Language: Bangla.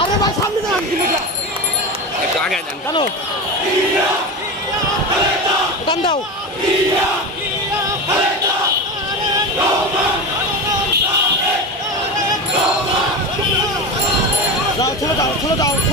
আরে ভাই সামনে যান একটু আগে যান কেন গান দাও যাও চলে যাও